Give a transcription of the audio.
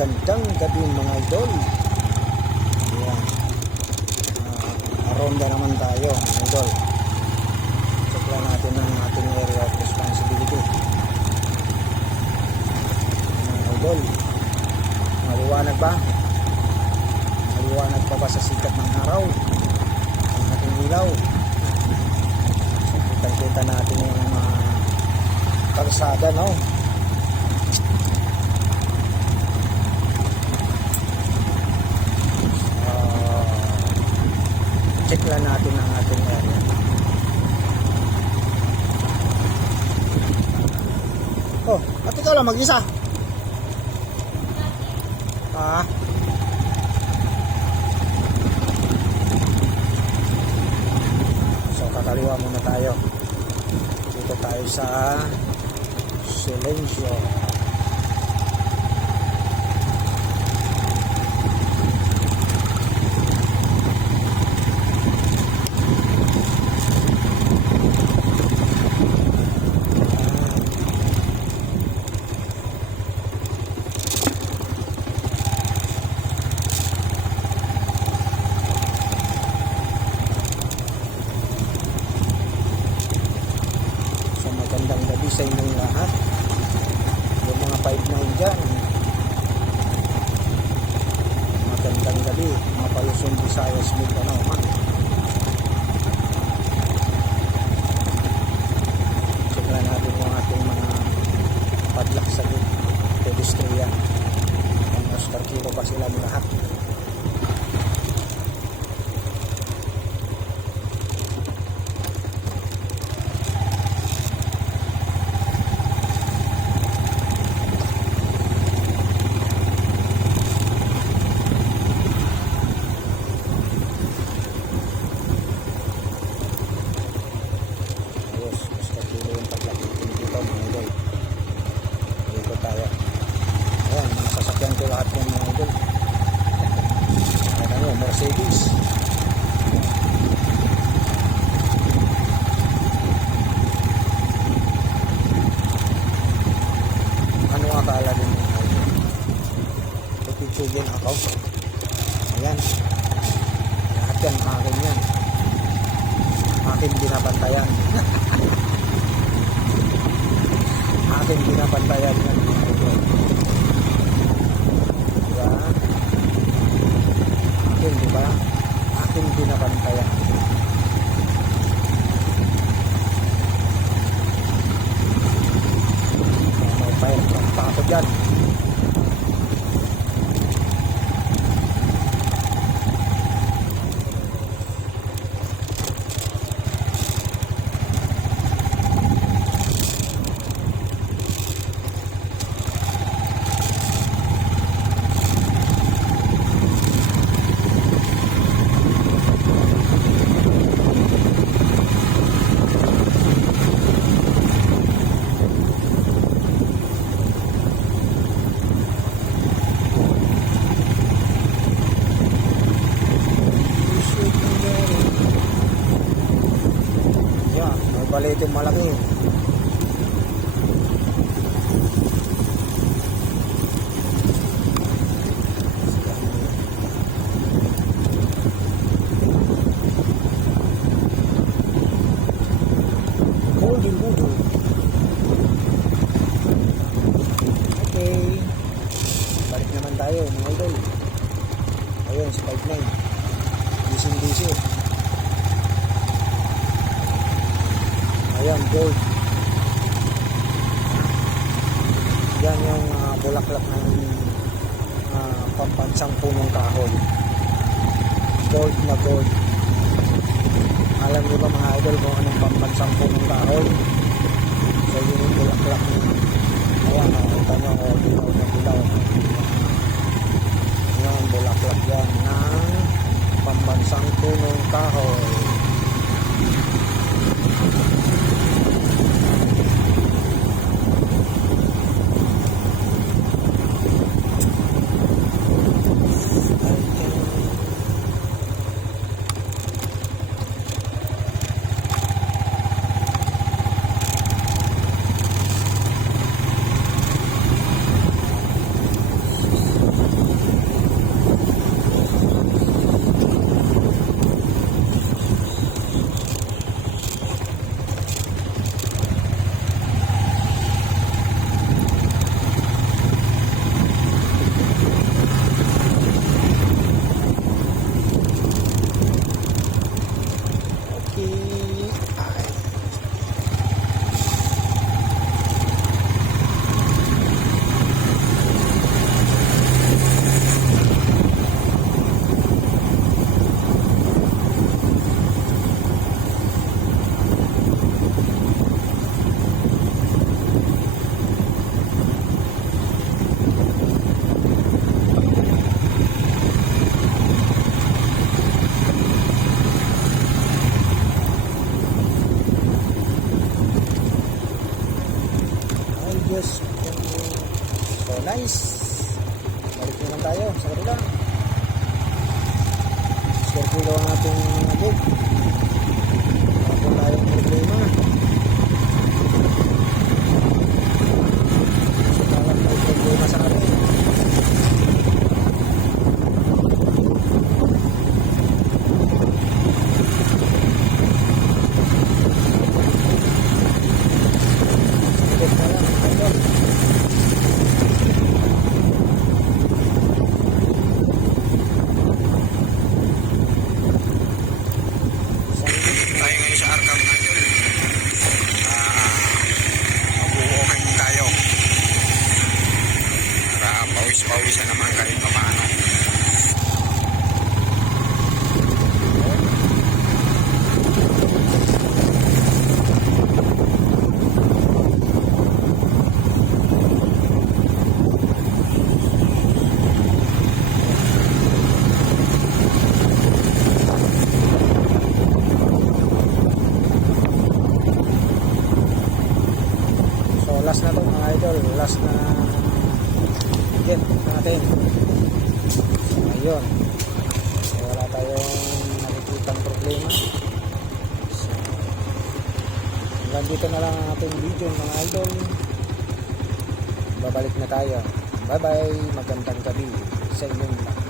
Magandang gabi mga idol. Ayan. Aronda naman tayo mga idol. Check lang natin ang ating area of responsibility. Mga idol, maliwanag ba? Maliwanag pa ba sa sikat ng araw ang ating ilaw? So kita natin yung kalsada, no? Check lang natin ang ating area. Oh, at ikaw lang mag-isa. So kakaliwa muna tayo. Dito tayo sa Silencio. Magandang gabi sa inyong lahat. Yung mga 5-9 dyan, magandang gabi mga Palusong Visayas, Mindanao man. Check lang natin yung ating mga padlak sa pedestrian. Ang Oscar Kilo pa sila lahat. Lahat ng mga idol. Ano, Mercedes. Ano akala din mga idol? Pipicture din ako. Ayan. Lahat yan, akin yan. Akin binabantayan. Akin binabantayan yan mga idol. Akin, diba? Akin binabantayan. May fire truck pa ako dyan. Balete malaki. Golden Budo. Okay. Balik naman tayo mga idol. Ayun si 5-9. Busy. Ayan, gold. Yan yung bulaklak ng pambansang punong kahoy. Gold na gold. Alam niyo ba mga idol kung anong pambansang punong kahoy? So yun yung bulaklak. Ayan, ito nyo, dilaw. Yung bulaklak yan ng pambansang punong kahoy. Balik naman tayo sa kanila. Scorpio ang ating nabog. Wala po tayong problema. So parang may problema sa atin. Sikip na lang, idol. Tayo ngayon sa Arkham Idol. Mag-walking tayo. Para pawis-pawisan naman kahit papaano. So last na to mga idol, last na game natin. So ayun, so, wala tayong nakikitang problema. So hanggang dito na lang ang ating video mga idol. Babalik na tayo. Bye bye, magandang gabi sa inyong lahat.